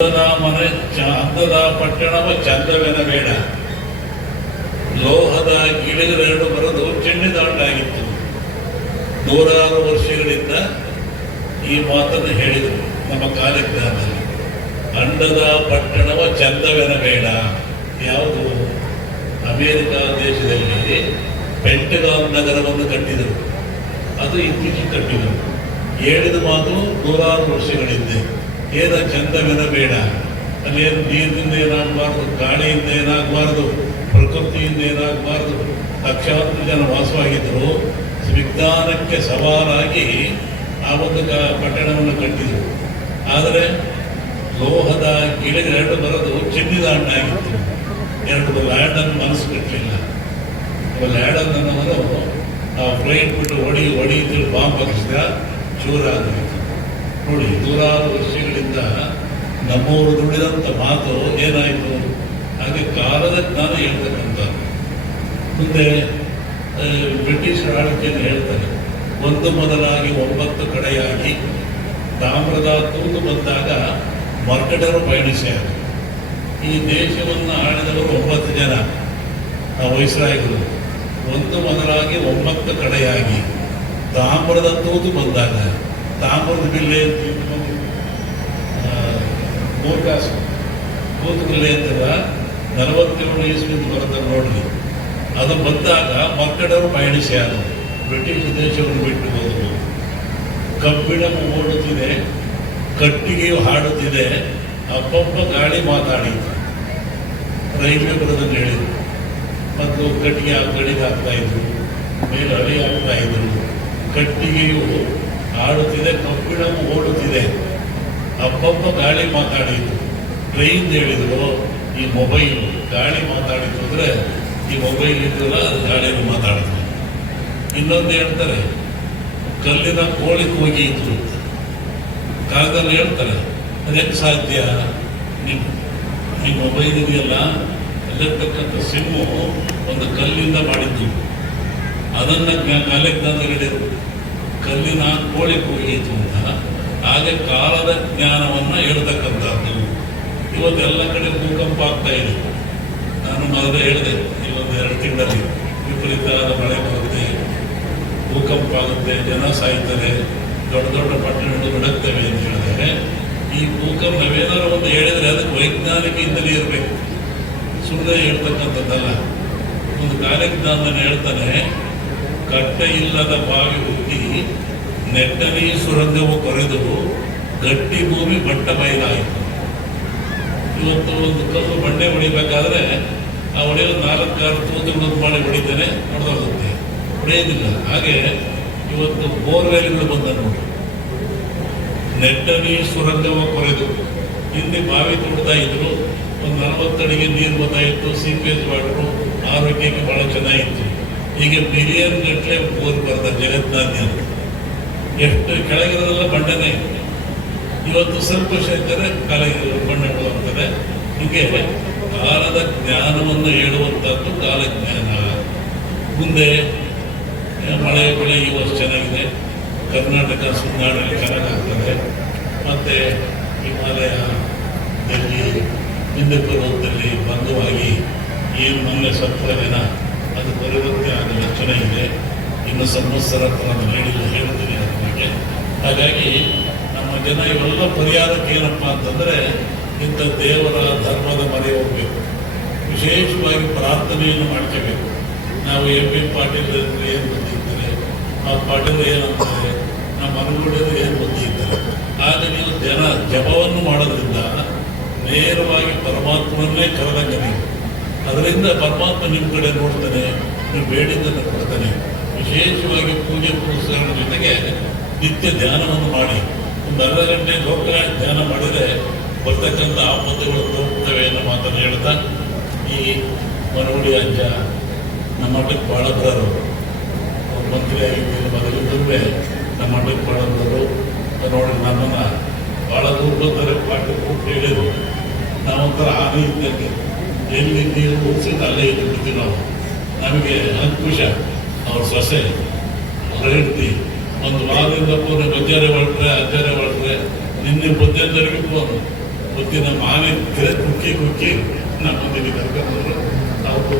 ಮನೆ ಚ- ಅಂದದ ಪಟ್ಟಣವ ಚಂದವೆನ ಬೇಡ ಲೋಹದ ಗಿಳಿಗಳೆರಡು ಬರೆದು ಚೆನ್ನಿದಾಂಡಾಗಿತ್ತು ನೂರಾರು ವರ್ಷಗಳಿಂದ ಈ ಮಾತನ್ನು ಹೇಳಿದರು ನಮ್ಮ ಕಾರ್ಯಕ್ರಮದಲ್ಲಿ ಅಂಡದ ಪಟ್ಟಣವ ಚಂದವೆನ ಬೇಡ ಯಾವುದು? ಅಮೇರಿಕ ದೇಶದಲ್ಲಿ ಪೆಂಟಗಾನ್ ನಗರವನ್ನು ಕಟ್ಟಿದರು. ಅದು ಇತ್ತೀಚೆಗೆ ಕಟ್ಟಿದರು. ಹೇಳಿದ ಮಾತು ನೂರಾರು ವರ್ಷಗಳಿಂದೆ. ಏನ ಚಂದವಿರಬೇಡ ಬೇಡ. ಅಲ್ಲೇನು ನೀರಿನಿಂದ ಏನಾಗಬಾರ್ದು, ಗಾಳಿಯಿಂದ ಏನಾಗಬಾರ್ದು, ಪ್ರಕೃತಿಯಿಂದ ಏನಾಗಬಾರ್ದು, ಲಕ್ಷಾಂತರ ಜನ ವಾಸವಾಗಿದ್ದರು ವಿಜ್ಞಾನಕ್ಕೆ ಸವಾಲಾಗಿ ಆ ಒಂದು ಕ- ಪಟ್ಟಣವನ್ನು ಕಟ್ಟಿದರು. ಆದರೆ ಲೋಹದ ಗಿಳಿಗಳೆರಡು ಬರೋದು ಚಿನ್ನಿದ ಹಣ್ಣಾಗಿತ್ತು. ಎರಡು ಲ್ಯಾಂಡನ್ನು ಮನಸ್ಸು ಕಟ್ಟಲಿಲ್ಲ. ಲ್ಯಾಂಡನ್ ಅನ್ನೋನು ಆ ಫ್ಲೈಟ್ ಬಿಟ್ಟು ಹೊಡಿ ಹೊಡಿ ಬಾಂಬ್ ಹಾಕಿಸಿದ ಚೂರಾಗೋಯ್ತು ನೋಡಿ, ನೂರಾರು ವರ್ಷಗಳಿಂದ ನಮ್ಮವರು ನುಡಿದಂಥ ಮಾತು ಏನಾಯಿತು? ಹಾಗೆ ಕಾಲದ ಜ್ಞಾನ ಹೇಳ್ತಕ್ಕಂಥ ಮುಂದೆ ಬ್ರಿಟಿಷ್ ಆಳ್ವಿಕೆಯನ್ನು ಹೇಳ್ತಾರೆ, ಒಂದು ಮೊದಲಾಗಿ ಒಂಬತ್ತು ಕಡೆಯಾಗಿ. ತಾಮ್ರದ ತೂತು ಬಂದಾಗ ಮರ್ಕಟರು ಪಯಣಿಸ್ಯಾರ. ಈ ದೇಶವನ್ನು ಆಳಿದವರು ಒಂಬತ್ತು ಜನ ಆ ವಯಸ್ಸಾಯಿತು ಒಂದು ಮೊದಲಾಗಿ ಒಂಬತ್ತು ಕಡೆಯಾಗಿ. ತಾಮ್ರದ ತೂತು ಬಂದಾಗ ತಾಮ್ರದ ಬಿಲ್ಲೆ ಅಂತ ಇಟ್ಕೊಂಡು, ಆ, ಮೂರು ಕಾಸು. ತೂತು ಬಿಲ್ಲೆ ಅಂತಲ್ಲ ನಲವತ್ತೇಳು ಇಸ್ವಿಂದ ಬರುತ್ತೆ ನೋಡ್ರಿ. ಅದು ಬಂದಾಗ ಮಕ್ಕಳವರು ಪಯಣಿಸ್ಯಾರು ಬ್ರಿಟಿಷ್ ದೇಶವನ್ನು ಬಿಟ್ಟು ಹೋದರು. ಕಬ್ಬಿಣವು ಓಡುತ್ತಿದೆ ಕಟ್ಟಿಗೆಯು ಹಾಡುತ್ತಿದೆ ಅಪ್ಪಪ್ಪ ಗಾಳಿ ಮಾತಾಡಿತು. ರೈಲ್ವೆ ಬರೋದನ್ನು ಹೇಳಿದರು. ಮತ್ತು ಕಟ್ಟಿಗೆ ಆ ಕಡೆಗೆ ಹಾಕ್ತಾ ಇದ್ರು ಮೇಲೆ ಹಳಿ ಹಾಕ್ತಾ ಇದ್ರು. ಕಟ್ಟಿಗೆಯು ಆಡುತ್ತಿದೆ ಕಬ್ಬಿಣವು ಓಡುತ್ತಿದೆ. ಅಪ್ಪಪ್ಪ ಗಾಳಿ ಮಾತಾಡಿದ್ರು ಟ್ರೈನ್ ಹೇಳಿದ್ರು, ಈ ಮೊಬೈಲ್ ಗಾಳಿ ಮಾತಾಡಿತು ಅಂದ್ರೆ ಈ ಮೊಬೈಲ್ ಇದ್ರಲ್ಲ ಅದು ಗಾಳಿಯಲ್ಲಿ ಮಾತಾಡಿದ್ರು ಇನ್ನೊಂದು ಹೇಳ್ತಾರೆ, ಕಲ್ಲಿನ ಕೋಳಿ ಹೋಗಿ ಇದ್ರು ಕಾಲದಲ್ಲಿ ಹೇಳ್ತಾರೆ ಅದಕ್ಕೆ ಸಾಧ್ಯ? ನಿಮ್ಮ ಈ ಮೊಬೈಲ್ ಇದೆಯಲ್ಲ, ಅಲ್ಲಿರ್ತಕ್ಕಂಥ ಸಿಮ್ಮು ಒಂದು ಕಲ್ಲಿಂದ ಮಾಡಿದ್ದು. ಅದನ್ನ ಕಾಲಕ್ಕೆ ತಂದು ಹೇಳಿದರು ಕಲ್ಲಿನ ಕೋಳಿ ಕೂಗಿತು ಅಂತ, ಹಾಗೆ ಕಾಲದ ಜ್ಞಾನವನ್ನು ಹೇಳ್ತಕ್ಕಂಥದ್ದು. ಇವತ್ತೆಲ್ಲ ಕಡೆ ಭೂಕಂಪ ಆಗ್ತಾ ಇದೆ. ನಾನು ಮೊದಲೇ ಹೇಳಿದೆ ಇವತ್ತು ಎರಡು ತಿಂಗಳಲ್ಲಿ ವಿಪರೀತವಾದ ಮಳೆ ಬರುತ್ತೆ, ಭೂಕಂಪ ಆಗುತ್ತೆ, ಜನ ಸಾಯ್ತಾರೆ, ದೊಡ್ಡ ದೊಡ್ಡ ಪಟ್ಟಣಗಳು ನಡುತ್ತವೆ ಅಂತ ಹೇಳಿದರೆ, ಈ ಭೂಕಂಪ ನಾವೇನಾದ್ರು ಒಂದು ಹೇಳಿದ್ರೆ ಅದಕ್ಕೆ ವೈಜ್ಞಾನಿಕ ಇಂದಲೇ ಇರಬೇಕು. ಸುಮ್ಮನೆ ಹೇಳ್ತಕ್ಕಂಥದ್ದಲ್ಲ. ಒಂದು ಕಾರ್ಯಜ್ಞಾನ ಹೇಳ್ತಾನೆ ಕಟ್ಟೆ ಇಲ್ಲದ ಬಾವಿ ಹುಟ್ಟಿ ನೆಟ್ಟನೆ ಸುರಂಗವು ಕೊರೆದು ಗಟ್ಟಿ ಭೂಮಿ ಬಟ್ಟ ಬಯಲಾಯಿತು ಇವತ್ತು ಒಂದು ಕಲ್ಲು ಬಂಡೆ ಹೊಡಿಬೇಕಾದ್ರೆ ಆ ಹೊಡೆಯಲು ನಾಲ್ಕಾರು ತೂತುಗಳನ್ನು ಮಾಡಿ ಹೊಡಿತಾನೆ ಹೊಡೆದೋಗುತ್ತೆ. ಹೊಡೆಯೋದಿಲ್ಲ ಹಾಗೆ ಇವತ್ತು ಬೋರ್ವೆಲ್ಗಳು ಬಂದ ನೋಡಿ. ನೆಟ್ಟನೇ ಸುರಂಗವ ಕೊರೆದು ಹಿಂದೆ ಬಾವಿ ತೋಡ್ತಾ ಇದ್ರು. ಒಂದು ನಲವತ್ತಡಿಗೆ ನೀರು ಬಂದಾಯಿತು ಸೀಪೇಜ್ ವಾಟರು ಆರೋಗ್ಯಕ್ಕೆ ಬಹಳ ಚೆನ್ನಾಗಿತ್ತು. ಈಗ ಬಿಲಿಯನ್ ಗಟ್ಟಲೆ ಓದಿ ಬರ್ತಾರೆ ಜಗತ್ನಾದ್ಯ ಎಷ್ಟು ಕೆಳಗಿರೋದೆಲ್ಲ ಬಂಡನೆ ಇವತ್ತು ಸ್ವಲ್ಪ ಶೇಖರೆ ಕಾಲಗಿರೋ ಬಂಡೆಗಳು ಆಗ್ತದೆ ಹೀಗೆ ಕಾಲದ ಜ್ಞಾನವನ್ನು ಹೇಳುವಂಥದ್ದು ಕಾಲಜ್ಞಾನ. ಮುಂದೆ ಮಳೆ ಬೆಳೆ ಈ ವರ್ಷ ಚೆನ್ನಾಗಿದೆ. ಕರ್ನಾಟಕ ಸುನ್ನಾಡಲ್ಲಿ ಚೆನ್ನಾಗಾಗ್ತದೆ ಮತ್ತು ಹಿಮಾಲಯ ಹಿಂದೆ ಪರ್ವತದಲ್ಲಿ ಬಂಧುವಾಗಿ ಏನು ಮೊನ್ನೆ ಸತ್ತ ಅದು ಪರಿವರ್ತನೆ ಲಕ್ಷಣ ಇದೆ. ಇನ್ನು ಸಂವತ್ಸರ ನಾನು ಹೇಳಿಲ್ಲ ಹೇಳ್ತೀನಿ ಬಗ್ಗೆ. ಹಾಗಾಗಿ ನಮ್ಮ ಜನ ಇವೆಲ್ಲ ಪರಿಹಾರಕ್ಕೆ ಏನಪ್ಪ ಅಂತಂದರೆ ಇಂಥ ದೇವರ ಧರ್ಮದ ಮರೆ ಹೋಗಬೇಕು. ವಿಶೇಷವಾಗಿ ಪ್ರಾರ್ಥನೆಯನ್ನು ಮಾಡ್ಕೋಬೇಕು. ನಾವು ಎಂ ಪಿ ಪಾಟೀಲ್ ಏನು ಗೊತ್ತಿದ್ದರೆ, ಆ ಪಾಟೀಲ್ ಏನಂತಾರೆ, ನಮ್ಮ ಅನುಗುಣರು ಏನು ಗೊತ್ತಿದ್ದಾರೆ, ಆಗ ನೀವು ಜನ ಜಪವನ್ನು ಮಾಡೋದ್ರಿಂದ ನೇರವಾಗಿ ಪರಮಾತ್ಮನ್ನೇ ಕರೆದಂಗೆ ನೀವು. ಅದರಿಂದ ಪರಮಾತ್ಮ ನಿಮ್ಮ ಕಡೆ ನೋಡ್ತಾನೆ ಬೇಡಿದ್ದನ್ನು ಕೊಡ್ತಾನೆ. ವಿಶೇಷವಾಗಿ ಪೂಜೆ ಪುರಸ್ಕಾರದ ಜೊತೆಗೆ ನಿತ್ಯ ಧ್ಯಾನವನ್ನು ಮಾಡಿ. ಒಂದು ಅರ್ಧ ಗಂಟೆ ಲೋಕ ಧ್ಯಾನ ಮಾಡಿದರೆ ಬರ್ತಕ್ಕಂಥ ಆಪತ್ತುಗಳು ಹೋಗ್ತವೆ ಅನ್ನೋ ಮಾತನ್ನು ಹೇಳ್ತಾ ಈ ಮನಗುಡಿ ಅಜ್ಜ ನಮ್ಮ ಮಠಕ್ಕೆ ಭಾಳ ಬರೋರು ಮಂತ್ರಿ ಆಗಿದ್ದೀನಿ ಮೊದಲಿದ್ದರೆ ನಮ್ಮ ಮಠಕ್ಕೆ ಭಾಳ ಬರೋರು ನೋಡಿ ನಮ್ಮನ್ನು ಭಾಳ ದೂರ ಪಾಠ ಊಟ ಹೇಳಿದರು. ನಾವೊಂಥರ ಆನೆ ಇದ್ದಂಗೆ ಎಲ್ಲಿ ನೀರು ಉಳಿಸಿದ್ದು ಅಲ್ಲೇ ಇದ್ದು ಬಿಡ್ತೀವಿ ನಾವು. ನಮಗೆ ಅಂಕುಶ ಅವ್ರ ಸೊಸೆ, ಅವ್ರ ಹೆಂಡತಿ, ಒಂದು ವಾರದಿಂದ ಪೂರ್ಣ ಬಜ್ಜಾರೆ ಹೊರಟ್ರೆ ಅಜ್ಜಾರೆ ಹೊರಟ್ರೆ, ನಿನ್ನೆ ಬುದ್ಧಂದರಿಗೂ ಫೋನು ಬುದ್ಧಿ ನಮ್ಮ ಮಾವಿನ ಗಿಡ ಕುಕ್ಕಿ ಕುಕ್ಕಿ ನಮ್ಮ ಮುಂದೆ ಕರ್ಕೊಂಡ್ರು ಅವರು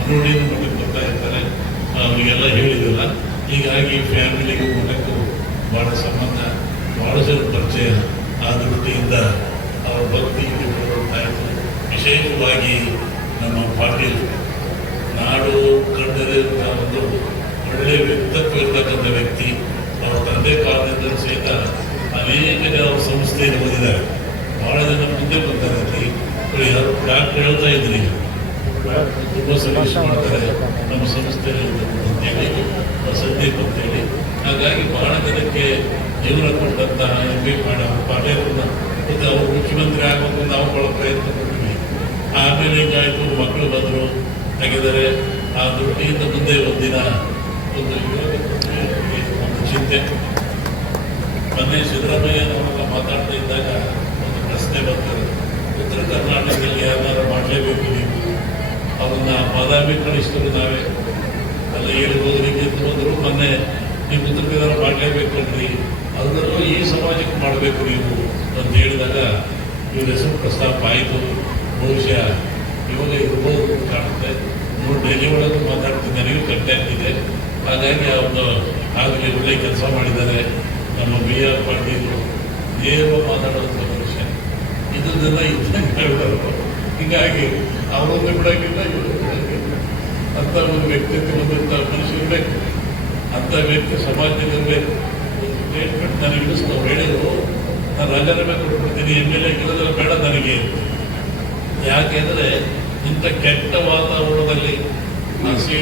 ಅನುಡಿಯಿಂದ ಮಠಕ್ಕೆ ಬರ್ತಾ ಇರ್ತಾರೆ. ಅವರಿಗೆಲ್ಲ ಹೇಳಿದಿಲ್ಲ, ಹೀಗಾಗಿ ಫ್ಯಾಮಿಲಿಗೂ ಊಟಕ್ಕೂ ಭಾಳ ಸಂಬಂಧ ಭಾಳ ಜನ ಪರಿಚಯ ಆ ದೃಷ್ಟಿಯಿಂದ ಅವರ ಭಕ್ತಿ ಆಯಿತು ವಿಶೇಷವಾಗಿ ನಮ್ಮ ಪಾಟೀಲ್ ನಾಡು ಕಂಡರೆ ಒಂದು ಒಳ್ಳೆಯ ವ್ಯಕ್ತಕ್ಕೂ ಇರತಕ್ಕಂಥ ವ್ಯಕ್ತಿ. ಅವರ ತಂದೆ ಕಾಲದಿಂದಲೂ ಸಹಿತ ಅನೇಕ ಜನ ಸಂಸ್ಥೆಯಲ್ಲಿ ಓದಿದ್ದಾರೆ. ಬಹಳ ಜನ ಮುಂದೆ ನೋಡಿ ಯಾರು ಡಾಕ್ಟರ್ ಹೇಳ್ತಾ ಇದ್ರಿ? ತುಂಬ ಸರ್ವಿಸ್ ಮಾಡ್ತಾರೆ. ನಮ್ಮ ಸಂಸ್ಥೆಯಲ್ಲಿ ಅಂತೇಳಿ ಸಂದೀಪ್ ಅಂತೇಳಿ ಹಾಗಾಗಿ ಬಹಳ ಜನಕ್ಕೆ ಜೀವನ ಕೊಟ್ಟಂತಹ ಎಂ ಪಿ ಮಾಡ ಪಾಟೇಲ್ರನ್ನ ಮತ್ತೆ ಅವರು ಮುಖ್ಯಮಂತ್ರಿ ಆಗಬೇಕು ನಾವು ಪ್ರಯತ್ನ ಮಾಡ್ತೀವಿ ಆಮೇಲೆ ಹಿಂಗಾಯ್ತು ಮಕ್ಕಳು ಬಂದರು. ಹಾಗಿದ್ದಾರೆ ಆ ದೃಷ್ಟಿಯಿಂದ ಮುಂದೆ ಒಂದಿನ ಒಂದು ಒಂದು ಚಿಂತೆ. ಮೊನ್ನೆ ಸಿದ್ದರಾಮಯ್ಯನವರೆಲ್ಲ ಮಾತಾಡ್ತಾ ಇದ್ದಾಗ ಒಂದು ಪ್ರಶ್ನೆ ಬರ್ತದೆ ಉತ್ತರ ಕರ್ನಾಟಕದಲ್ಲಿ ಯಾರು ಮಾಡಲೇಬೇಕು ನೀವು? ಅವನ್ನ ಬಾದಾಮಿ ಕಳಿಸಿದ್ರು ನಾವೇ. ಅಲ್ಲ ಹೇಳ್ಬೋದು, ನಿಮಗೆ ಬಂದರು ಮೊನ್ನೆ ನೀವು ಉತ್ತರ ಕನ್ನಡ ಮಾಡಲೇಬೇಕಲ್ರಿ ಅದರಲ್ಲೂ ಈ ಸಮಾಜಕ್ಕೆ ಮಾಡಬೇಕು ನೀವು ಅಂತ ಹೇಳಿದಾಗ ಇವ್ರ ಹೆಸರು ಪ್ರಸ್ತಾಪ ಆಯಿತು. ಬಹುಶಃ ಇವಾಗ ಇದು ಕಾಣುತ್ತೆ ನೋಡಿ ಡೈಲಿ ಒಳಗೆ ಮಾತಾಡ್ತೀನಿ ನನಗೂ ಕಟ್ಟೆ ಆಗ್ತಿದೆ ಹಾಗಾಗಿ ಅವರು ಆಗಲಿ ಒಳ್ಳೆ ಕೆಲಸ ಮಾಡಿದ್ದಾರೆ. ನಮ್ಮ ಬಿ ಆರ್ ಪಾಟೀಲ್ ನೇರ ಮಾತಾಡೋದು ಮನುಷ್ಯ ಇದನ್ನೆಲ್ಲ ಇದ್ದಾರೆ ಹೀಗಾಗಿ ಅವರೊಂದು ಬಿಡೋಕ್ಕಿಲ್ಲ ಇವರು ಅಂತ ಒಂದು ವ್ಯಕ್ತಿತ್ವ ಮನುಷ್ಯ ಇರಬೇಕು ಅಂಥ ವ್ಯಕ್ತಿ ಸಮಾಜದಲ್ಲಿ ಇರಬೇಕು ಸ್ಟೇಟ್ಮೆಂಟ್ ನನಗೆ ಇಳಿಸ್ತು ಅವ್ರು ಹೇಳಿದ್ರು. ನಾನು ರಾಜೀನಾಮೆ ಕೊಟ್ಬಿಡ್ತೀನಿ, ಎಂ ಎಲ್ ಎ ಬೇಡ ನನಗೆ. ಯಾಕೆಂದರೆ ಇಂಥ ಕೆಟ್ಟ ವಾತಾವರಣದಲ್ಲಿ ಸಿ